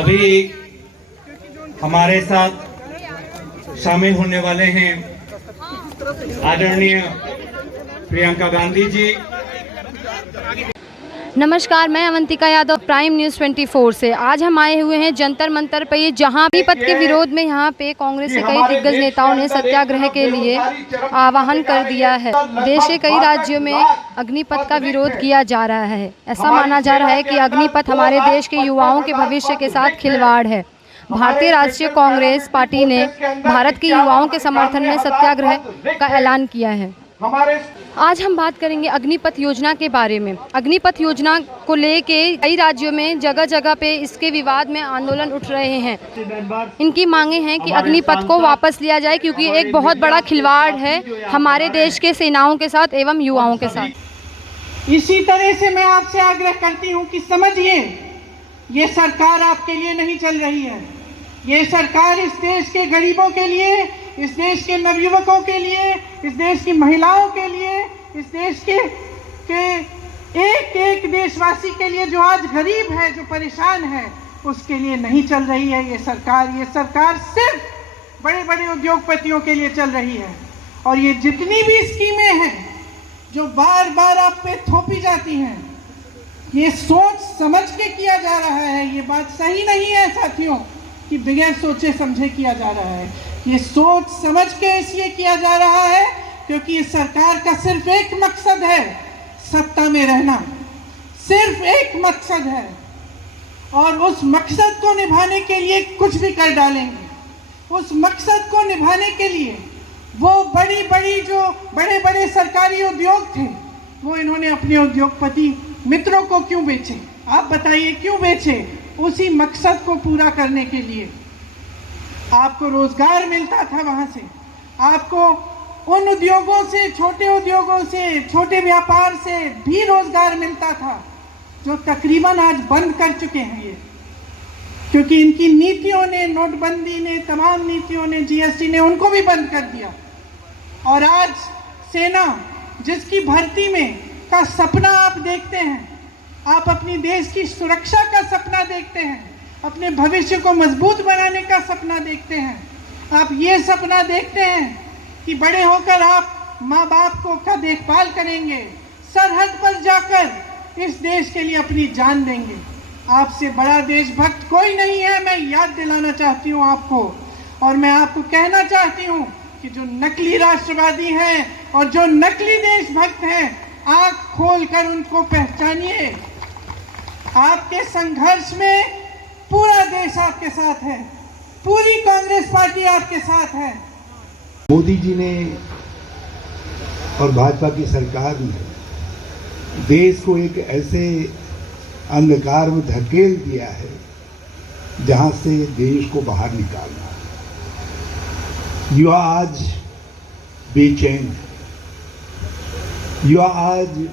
अभी हमारे साथ शामिल होने वाले हैं आदरणीय प्रियंका गांधी जी। नमस्कार, मैं अवंतिका यादव, प्राइम न्यूज़ 24 से। आज हम आए हुए हैं जंतर मंतर पे, जहां अग्निपथ के विरोध में यहाँ पे कांग्रेस के कई दिग्गज नेताओं ने सत्याग्रह के लिए आह्वान कर दिया है। देश के कई राज्यों में अग्निपथ का विरोध किया जा रहा है। ऐसा माना जा रहा है कि अग्निपथ हमारे देश के युवाओं के भविष्य के साथ खिलवाड़ है। भारतीय राष्ट्रीय कांग्रेस पार्टी ने भारत के युवाओं के समर्थन में सत्याग्रह का ऐलान किया है। आज हम बात करेंगे अग्निपथ योजना के बारे में। अग्निपथ योजना को लेके कई राज्यों में जगह जगह पे इसके विवाद में आंदोलन उठ रहे हैं। इनकी मांगे हैं कि अग्निपथ को वापस लिया जाए, क्योंकि एक बहुत बड़ा खिलवाड़ है हमारे देश के सेनाओं के साथ एवं युवाओं के साथ। इसी तरह से मैं आपसे आग्रह करती हूँ कि समझिए, ये सरकार आपके लिए नहीं चल रही है। ये सरकार इस देश के गरीबों के लिए, इस देश के नवयुवकों के लिए, इस देश की महिलाओं के लिए, इस देश के एक एक देशवासी के लिए जो आज गरीब है, जो परेशान है, उसके लिए नहीं चल रही है ये सरकार सिर्फ बड़े बड़े उद्योगपतियों के लिए चल रही है। और ये जितनी भी स्कीमें हैं जो बार बार आप पे थोपी जाती हैं, ये सोच समझ के किया जा रहा है। ये बात सही नहीं है साथियों कि बगैर सोचे समझे किया जा रहा है। ये सोच समझ के इसलिए किया जा रहा है क्योंकि इस सरकार का सिर्फ एक मकसद है, सत्ता में रहना। सिर्फ एक मकसद है, और उस मकसद को निभाने के लिए कुछ भी कर डालेंगे। उस मकसद को निभाने के लिए वो जो बड़े बड़े सरकारी उद्योग थे, वो इन्होंने अपने उद्योगपति मित्रों को क्यों बेचे? आप बताइए क्यों बेचे? उसी मकसद को पूरा करने के लिए। आपको रोजगार मिलता था वहां से, आपको उन उद्योगों से, छोटे उद्योगों से, छोटे व्यापार से भी रोजगार मिलता था, जो तकरीबन आज बंद कर चुके हैं ये, क्योंकि इनकी नीतियों ने, नोटबंदी ने, तमाम नीतियों ने, जीएसटी ने उनको भी बंद कर दिया। और आज सेना जिसकी भर्ती में का सपना आप देखते हैं, आप अपनी देश की सुरक्षा का सपना देखते हैं, अपने भविष्य को मजबूत बनाने का सपना देखते हैं, आप ये सपना देखते हैं कि बड़े होकर आप माँ बाप को का देखभाल करेंगे, सरहद पर जाकर इस देश के लिए अपनी जान देंगे। आपसे बड़ा देशभक्त कोई नहीं है, मैं याद दिलाना चाहती हूँ आपको। और मैं आपको कहना चाहती हूँ कि जो नकली राष्ट्रवादी हैं और जो नकली देशभक्त हैं, आंख खोलकर उनको पहचानिए। आपके संघर्ष में पूरा देश आपके साथ है, पूरी कांग्रेस पार्टी आपके साथ है। मोदी जी ने और भाजपा की सरकार ने देश को एक ऐसे अंधकार में धकेल दिया है जहां से देश को बाहर निकालना है। युवा आज बेचैन है, युवा आज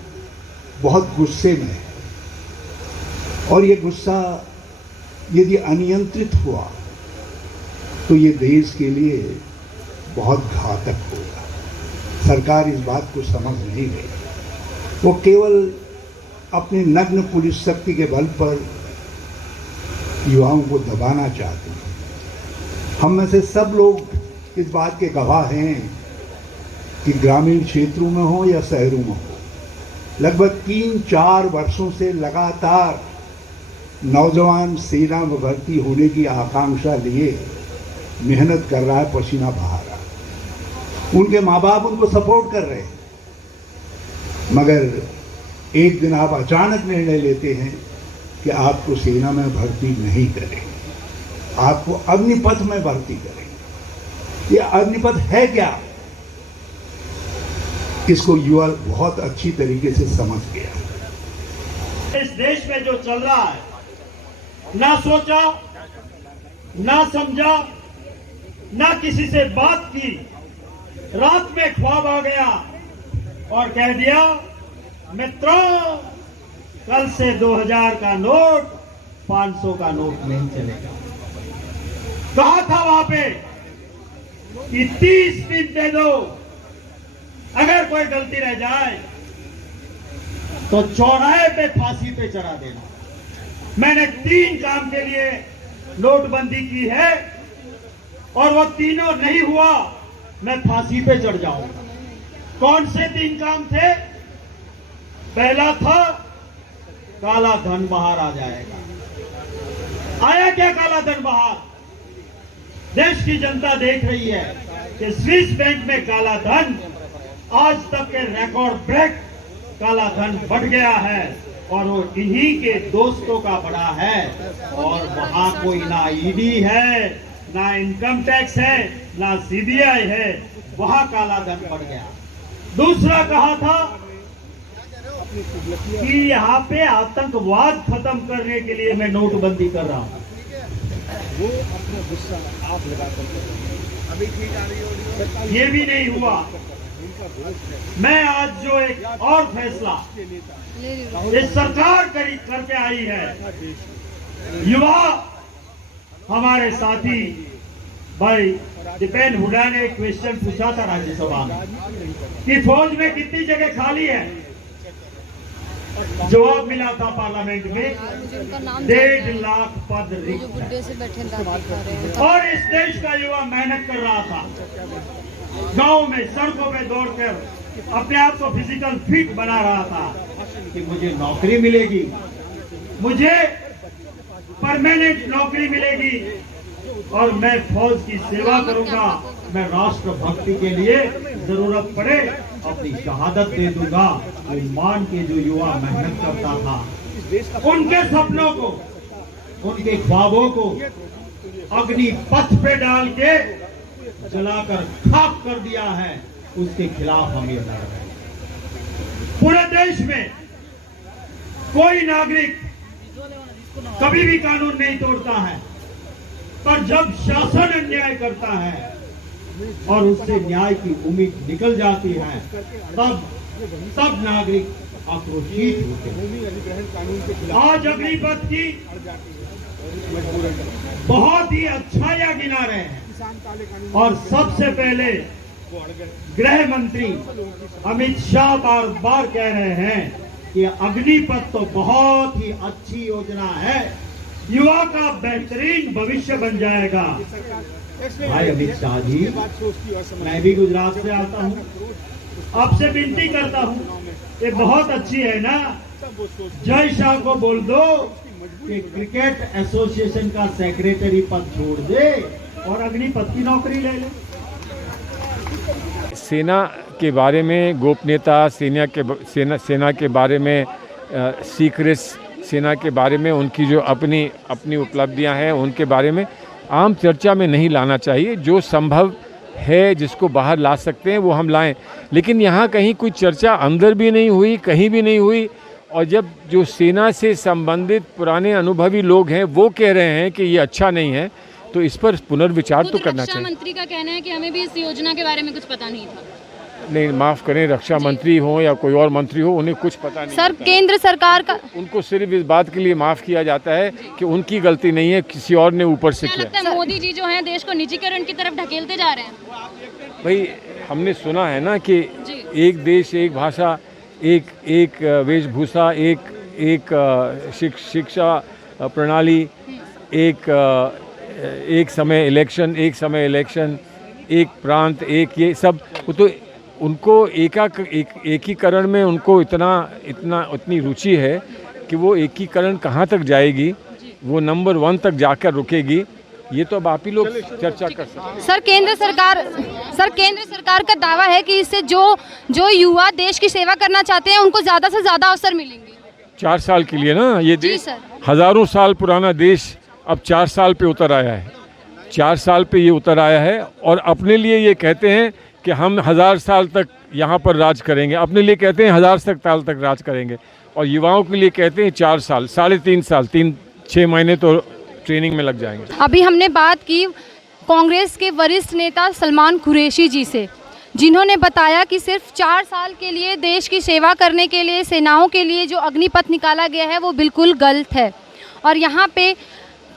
बहुत गुस्से में है, और ये गुस्सा यदि अनियंत्रित हुआ तो ये देश के लिए बहुत घातक होगा। सरकार इस बात को समझ नहीं रही। वो केवल अपनी नग्न पुलिस शक्ति के बल पर युवाओं को दबाना चाहते हैं। हम में से सब लोग इस बात के गवाह हैं कि ग्रामीण क्षेत्रों में हो या शहरों में हो, लगभग 3-4 वर्षों से लगातार नौजवान सेना में भर्ती होने की आकांक्षा लिए मेहनत कर रहा है, पसीना बहा रहा है। उनके माँ बाप उनको सपोर्ट कर रहे हैं, मगर एक दिन आप अचानक निर्णय लेते हैं कि आपको सेना में भर्ती नहीं करेंगे, आपको अग्निपथ में भर्ती करेंगे। ये अग्निपथ है क्या? इसको युवा बहुत अच्छी तरीके से समझ गया। इस देश में जो चल रहा है, ना सोचा, ना समझा, ना किसी से बात की, रात में ख्वाब आ गया और कह दिया, मित्रों कल से 2000 का नोट 500 का नोट नहीं चलेगा। कहा था वहां पे कि 30 दिन दे दो, अगर कोई गलती रह जाए तो चौराहे पे फांसी पे चढ़ा देना। मैंने 3 काम के लिए नोटबंदी की है और वो तीनों नहीं हुआ, मैं फांसी पे चढ़ जाऊंगा। कौन से 3 काम थे? पहला था काला धन बाहर आ जाएगा। आया क्या काला धन बाहर? देश की जनता देख रही है कि स्विस बैंक में काला धन आज तक के रिकॉर्ड ब्रेक काला धन बढ़ गया है और वो इन्हीं के दोस्तों का बड़ा है। और वहां कोई ना ईडी है, ना इनकम टैक्स है, ना सीबीआई है, वहां काला धन बढ़ गया। दूसरा कहा था कि यहाँ पे आतंकवाद खत्म करने के लिए मैं नोटबंदी कर रहा हूं। ये भी नहीं हुआ। मैं आज जो एक और फैसला इस सरकार करके आई है, युवा हमारे साथी भाई दीपेन हुड्डा ने एक क्वेश्चन पूछा था राज्यसभा में कि फौज में कितनी जगह खाली है। जवाब मिला था पार्लियामेंट में 1.5 लाख पद रिक्त है। और इस देश का युवा मेहनत कर रहा था, गांव में सड़कों पे दौड़कर अपने आप को फिजिकल फिट बना रहा था कि मुझे नौकरी मिलेगी, मुझे परमानेंट नौकरी मिलेगी और मैं फौज की सेवा करूंगा, मैं राष्ट्रभक्ति के लिए जरूरत पड़े अपनी शहादत दे दूंगा। वो मान के जो युवा मेहनत करता था, उनके सपनों को, उनके ख्वाबों को अग्नि पथ पे डाल के जलाकर खाक कर दिया है, उसके खिलाफ हम ये लड़ रहे हैं। पूरे देश में कोई नागरिक कभी भी कानून नहीं तोड़ता है, पर जब शासन अन्याय करता है और उससे न्याय की उम्मीद निकल जाती है, तब नागरिक आक्रोशित होते हैं। आज अग्निपथ की बहुत ही अच्छाइयां गिना रहे हैं और सबसे पहले गृह मंत्री अमित शाह बार बार कह रहे हैं कि अग्निपथ तो बहुत ही अच्छी योजना है, युवा का बेहतरीन भविष्य बन जाएगा। भाई अमित शाह जी, मैं भी गुजरात से आता हूँ, आपसे विनती करता हूँ, ये बहुत अच्छी है ना, जय शाह को बोल दो कि क्रिकेट एसोसिएशन का सेक्रेटरी पद छोड़ दे और अग्निपथ की नौकरी ले ले। सेना के बारे में गोपनीयता, सेना के बारे में सीक्रेट्स, सेना के बारे में उनकी जो अपनी उपलब्धियां हैं, उनके बारे में आम चर्चा में नहीं लाना चाहिए। जो संभव है, जिसको बाहर ला सकते हैं वो हम लाएं, लेकिन यहाँ कहीं कोई चर्चा अंदर भी नहीं हुई, कहीं भी नहीं हुई। और जब जो सेना से संबंधित पुराने अनुभवी लोग हैं वो कह रहे हैं कि ये अच्छा नहीं है, तो इस पर पुनर्विचार तो करना चाहिए। रक्षा मंत्री का कहना है कि हमें भी इस योजना के बारे में कुछ पता नहीं था। नहीं, माफ़ करें, रक्षा मंत्री हो या कोई और मंत्री हो, उन्हें कुछ पता नहीं। सर, केंद्र सरकार का उनको सिर्फ इस बात के लिए माफ़ किया जाता है कि उनकी गलती नहीं है, किसी और ने ऊपर से किया। लगता है मोदी जी जो हैं देश को निजीकरण की तरफ ढकेलते जा रहे हैं। भाई, हमने सुना है ना कि एक देश, एक भाषा, एक वेशभूषा, एक शिक्षा प्रणाली, एक समय इलेक्शन, एक प्रांत, एक ये सब, तो उनको एकीकरण में उनको इतनी रुचि है कि वो एकीकरण कहाँ तक जाएगी, वो नंबर 1 तक जाकर रुकेगी, ये तो अब आप ही लोग चर्चा कर सकते हैं। सर, केंद्र सरकार का दावा है कि इससे जो युवा देश की सेवा करना चाहते हैं उनको ज़्यादा से ज़्यादा अवसर मिलेंगे। 4 साल के लिए ना, ये जी देश सर। हज़ारों साल पुराना देश अब 4 साल पे उतर आया है। 4 साल पे ये उतर आया है और अपने लिए ये कहते हैं कि हम 1000 साल तक यहाँ पर राज करेंगे, अपने लिए कहते हैं 1000 साल तक राज करेंगे, और युवाओं के लिए कहते हैं 4 साल, 3.5 साल, 6 महीने तो ट्रेनिंग में लग जाएंगे। अभी हमने बात की कांग्रेस के वरिष्ठ नेता सलमान कुरैशी जी से, जिन्होंने बताया कि सिर्फ 4 साल के लिए देश की सेवा करने के लिए, सेनाओं के लिए जो अग्निपथ निकाला गया है वो बिल्कुल गलत है। और यहाँ पे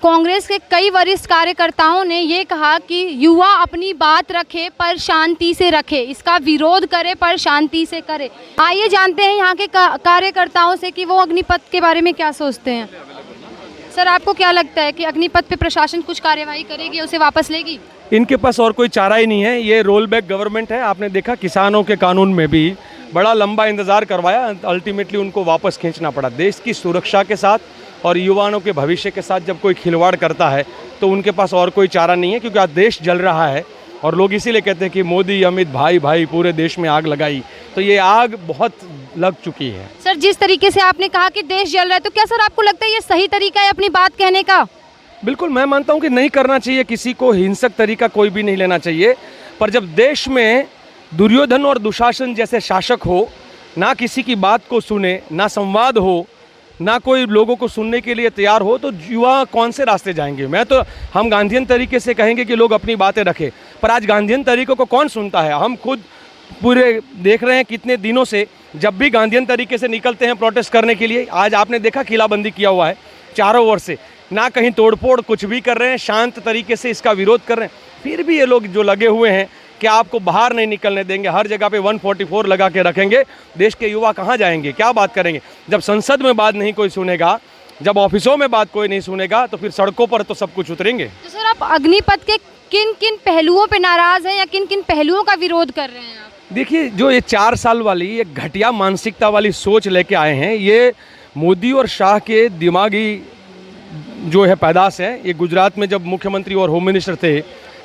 कांग्रेस के कई वरिष्ठ कार्यकर्ताओं ने ये कहा कि युवा अपनी बात रखे पर शांति से रखे, इसका विरोध करे पर शांति से करे। आइए जानते हैं यहाँ के कार्यकर्ताओं से कि वो अग्निपथ के बारे में क्या सोचते हैं। सर आपको क्या लगता है कि अग्निपथ पे प्रशासन कुछ कार्यवाही करेगी, उसे वापस लेगी? इनके पास और कोई चारा ही नहीं है। ये रोल बैक गवर्नमेंट है। आपने देखा किसानों के कानून में भी बड़ा लंबा इंतज़ार करवाया, अल्टीमेटली उनको वापस खींचना पड़ा। देश की सुरक्षा के साथ और युवाओं के भविष्य के साथ जब कोई खिलवाड़ करता है तो उनके पास और कोई चारा नहीं है, क्योंकि आज देश जल रहा है और लोग इसीलिए कहते हैं कि मोदी अमित भाई भाई पूरे देश में आग लगाई। तो ये आग बहुत लग चुकी है। सर जिस तरीके से आपने कहा कि देश जल रहा है, तो क्या सर आपको लगता है ये सही तरीका है अपनी बात कहने का? बिल्कुल, मैं मानता हूं कि नहीं करना चाहिए, किसी को हिंसक तरीका कोई भी नहीं लेना चाहिए। पर जब देश में दुर्योधन और दुशासन जैसे शासक हो, ना किसी की बात को सुने, ना संवाद हो, ना कोई लोगों को सुनने के लिए तैयार हो, तो युवा कौन से रास्ते जाएंगे? हम गांधीयन तरीके से कहेंगे कि लोग अपनी बातें रखें, पर आज गांधीयन तरीकों को कौन सुनता है? हम खुद पूरे देख रहे हैं कितने दिनों से जब भी गांधीयन तरीके से निकलते हैं प्रोटेस्ट करने के लिए, आज आपने देखा किलाबंदी किया हुआ है चारों ओर से, ना कहीं तोड़फोड़ कुछ भी कर रहे हैं, शांत तरीके से इसका विरोध कर रहे हैं। फिर भी ये लोग जो लगे हुए हैं कि आपको बाहर नहीं निकलने देंगे, हर जगह पे 144 लगा के रखेंगे, देश के युवा कहाँ जाएंगे, क्या बात करेंगे? जब संसद में बात नहीं कोई सुनेगा, जब ऑफिसों में बात कोई नहीं सुनेगा, तो फिर सड़कों पर तो सब कुछ उतरेंगे। तो सर आप अग्निपथ के किन किन पहलुओं पे नाराज हैं या किन किन पहलुओं का विरोध कर रहे हैं आप? देखिए, जो ये 4 साल वाली ये घटिया मानसिकता वाली सोच लेके आए हैं, ये मोदी और शाह के दिमागी जो है पैदाश है। ये गुजरात में जब मुख्यमंत्री और होम मिनिस्टर थे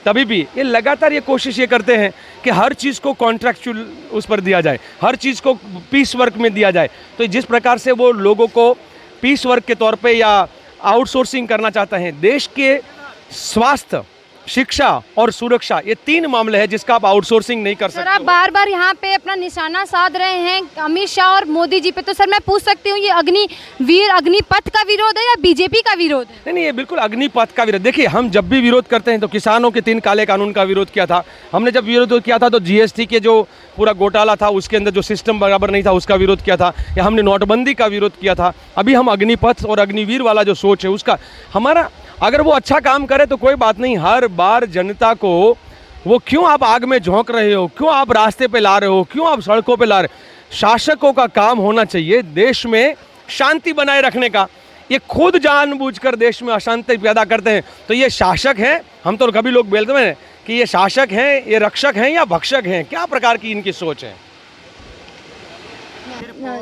तभी भी ये लगातार ये कोशिश ये करते हैं कि हर चीज़ को कॉन्ट्रैक्चुअल उस पर दिया जाए, हर चीज़ को पीस वर्क में दिया जाए। तो जिस प्रकार से वो लोगों को पीस वर्क के तौर पे या आउटसोर्सिंग करना चाहते हैं, देश के स्वास्थ्य, शिक्षा और सुरक्षा, ये 3 मामले हैं जिसका आप आउटसोर्सिंग नहीं कर सकते। सर आप बार बार यहाँ पे अपना निशाना साध रहे हैं अमित शाह और मोदी जी पे, तो सर मैं पूछ सकती हूँ ये अग्निपथ का विरोध है या बीजेपी का विरोध है? नहीं, ये बिल्कुल अग्निपथ का विरोध। देखिए, हम जब भी विरोध करते हैं तो किसानों के 3 काले कानून का विरोध किया था हमने। जब विरोध किया था तो जीएसटी के जो पूरा घोटाला था, उसके अंदर जो सिस्टम बराबर नहीं था, उसका विरोध किया था, या हमने नोटबंदी का विरोध किया था। अभी हम अग्निपथ और अग्निवीर वाला जो सोच है उसका, हमारा अगर वो अच्छा काम करे तो कोई बात नहीं। हर बार जनता को वो क्यों आप आग में झोंक रहे हो, क्यों आप रास्ते पे ला रहे हो, क्यों आप सड़कों पे ला रहे हो? शासकों का काम होना चाहिए देश में शांति बनाए रखने का। ये खुद जानबूझकर देश में अशांति पैदा करते हैं। तो ये शासक हैं, हम तो कभी लोग बोलते हैं कि ये शासक हैं, ये रक्षक हैं या भक्षक हैं, क्या प्रकार की इनकी सोच है?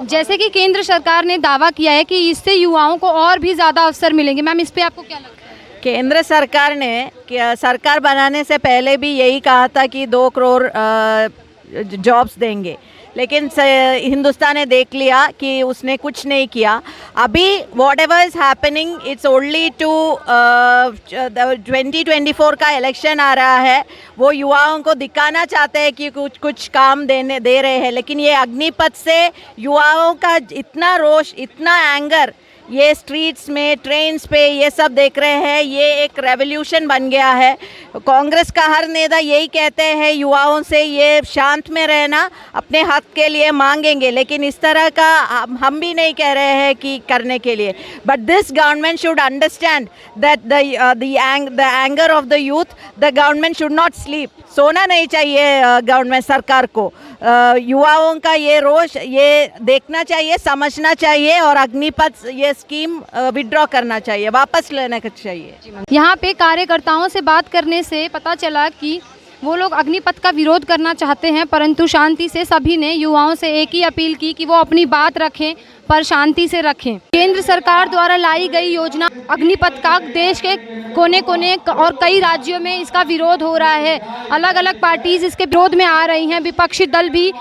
जैसे कि केंद्र सरकार ने दावा किया है कि इससे युवाओं को और भी ज़्यादा अवसर मिलेंगे, मैम इस पे आपको क्या लगता है? केंद्र सरकार ने सरकार बनाने से पहले भी यही कहा था कि 2 करोड़ जॉब्स देंगे, लेकिन हिंदुस्तान ने देख लिया कि उसने कुछ नहीं किया। अभी whatever is happening, it's only to 2024 का इलेक्शन आ रहा है, वो युवाओं को दिखाना चाहते हैं कि कुछ काम दे रहे हैं। लेकिन ये अग्निपथ से युवाओं का इतना रोष, इतना एंगर, ये स्ट्रीट्स में, ट्रेन्स पे ये सब देख रहे हैं, ये एक रेवोल्यूशन बन गया है। कांग्रेस का हर नेता यही कहते हैं युवाओं से, ये शांत में रहना, अपने हक के लिए मांगेंगे, लेकिन इस तरह का हम भी नहीं कह रहे हैं कि करने के लिए। But this government should understand that the anger of the youth, the government should not sleep. सोना नहीं चाहिए गवर्नमेंट सरकार को। युवाओं का ये रोष ये देखना चाहिए, समझना चाहिए, और अग्निपथ ये स्कीम विड्रॉ करना चाहिए, वापस लेना चाहिए। यहाँ पे कार्यकर्ताओं से बात करने से पता चला कि वो लोग अग्निपथ का विरोध करना चाहते हैं, परंतु शांति से सभी ने युवाओं से एक ही अपील की कि वो अपनी बात रखें, पर शांति से रखें। केंद्र सरकार द्वारा लाई गई योजना अग्निपथ का देश के कोने कोने और कई राज्यों में इसका विरोध हो रहा है। अलग अलग पार्टीज इसके विरोध में आ रही हैं। विपक्षी दल भी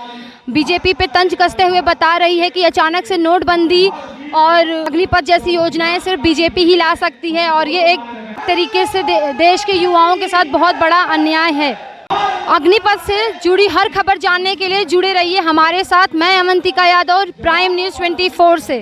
बीजेपी पे तंज कसते हुए बता रही है कि अचानक से नोटबंदी और अग्निपथ जैसी योजनाएं सिर्फ बीजेपी ही ला सकती है, और ये एक तरीके से देश के युवाओं के साथ बहुत बड़ा अन्याय है। अग्निपथ से जुड़ी हर खबर जानने के लिए जुड़े रहिए हमारे साथ। मैं अवंतिका यादव, प्राइम न्यूज़ 24 से।